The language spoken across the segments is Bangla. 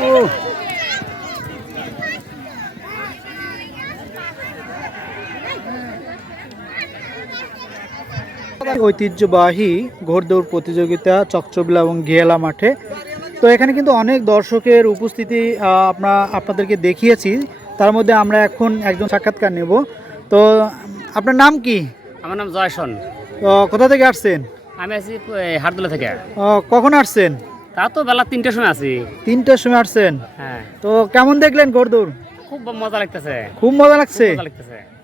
ও। ঐতিহ্যবাহী ঘোড়দৌড় প্রতিযোগিতা চকচবলা এবং ঘিয়ালা মাঠে। তো এখানে কিন্তু অনেক দর্শকের উপস্থিতি আপনা আপনাদেরকে দেখিয়েছি। তার মধ্যে আমরা এখন একজন সাক্ষাৎকার নেব। তো আপনার নাম কি? আমার নাম জয়সন। তো কোথা থেকে আসছেন? আমি আছি থেকে। আহ, কখন আসছেন? তা তো বেলা তিনটের সময় আছি। তিনটার সময় আসছেন? হ্যাঁ। তো কেমন দেখলেন খুব মজা লাগতেছে। খুব মজা লাগছে?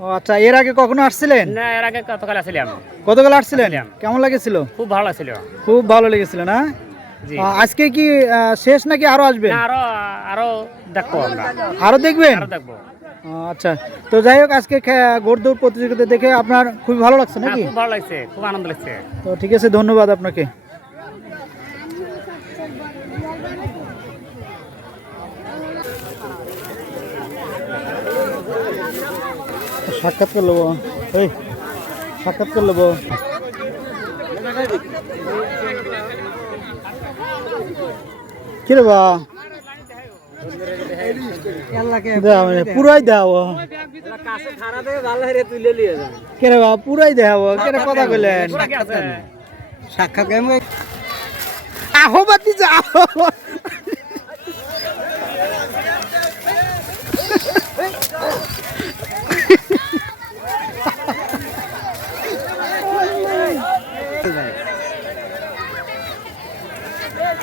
ও আচ্ছা এর আগে কখনো আসছিলেন? না এর আগে গতকাল আসছিলাম। গতকাল আসছিলেন? কেমন লাগেছিল? খুব ভালো লাগছিল। খুব ভালো লেগেছিল না? আজকে কি শেষ নাকি আরও আসবেন? আরও আরও দেখব আমরা। আরও দেখবেন? আরও দেখব। ও, আচ্ছা। তো যাই হোক আজকে খে- প্রতিযোগিতা দেখে আপনার খুবই ভালো লাগছে হ্যাঁ, নাকি? খুব ভালো লাগছে খুব আনন্দ লাগছে। তো ঠিক আছে ধন্যবাদ আপনাকে। সাক্ষাৎ করে নেব। এই সাক্ষাৎ করে নেব। কিরে বা? পুরাই দেওয়া কেরে বা পুরাই দেখাবো কেরে কথা কইলেন? সাক্ষাৎ আহো বাতি যা আহো।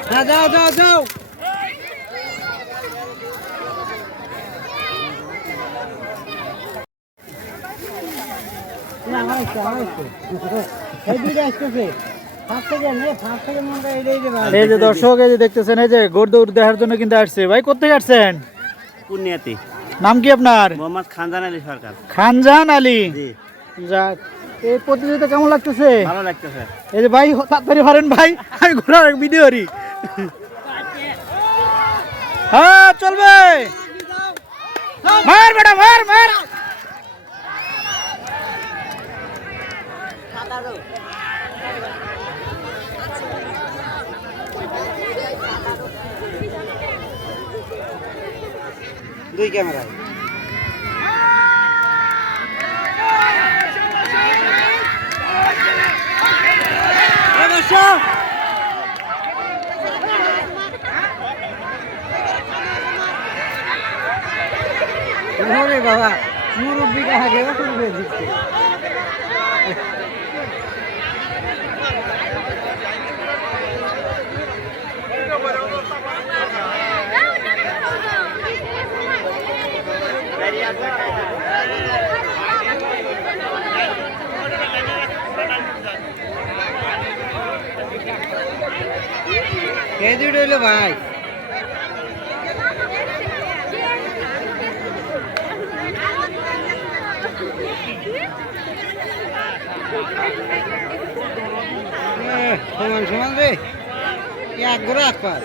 হ্যাঁ যাও। এই যে দর্শক এই যে দেখতেছেন এই যে দেখার জন্য কিন্তু আসছে। ভাই কোথেকে আসছেন? পুণ্যাতি নাম কি আপনার? মোহাম্মদ খানজান আলী সরকার। খানজাহান আলী। যাক এই প্রতিযোগিতা কেমন লাগতেছে? ভালো লাগতেছে। এই যে ভাই তাড়াতাড়ি হরেন ভাই আমি ঘোরার ভিডিও করি। হ্যাঁ চলবে। মার বেটা মার মার। দুই ক্যামেরায়। বাবা মুরব্বী কাহা গেলে শুনবে দিচ্ছে। কে দুটো হইল ভাই? সমান সমান রে। এক গোড়া এক পাশ।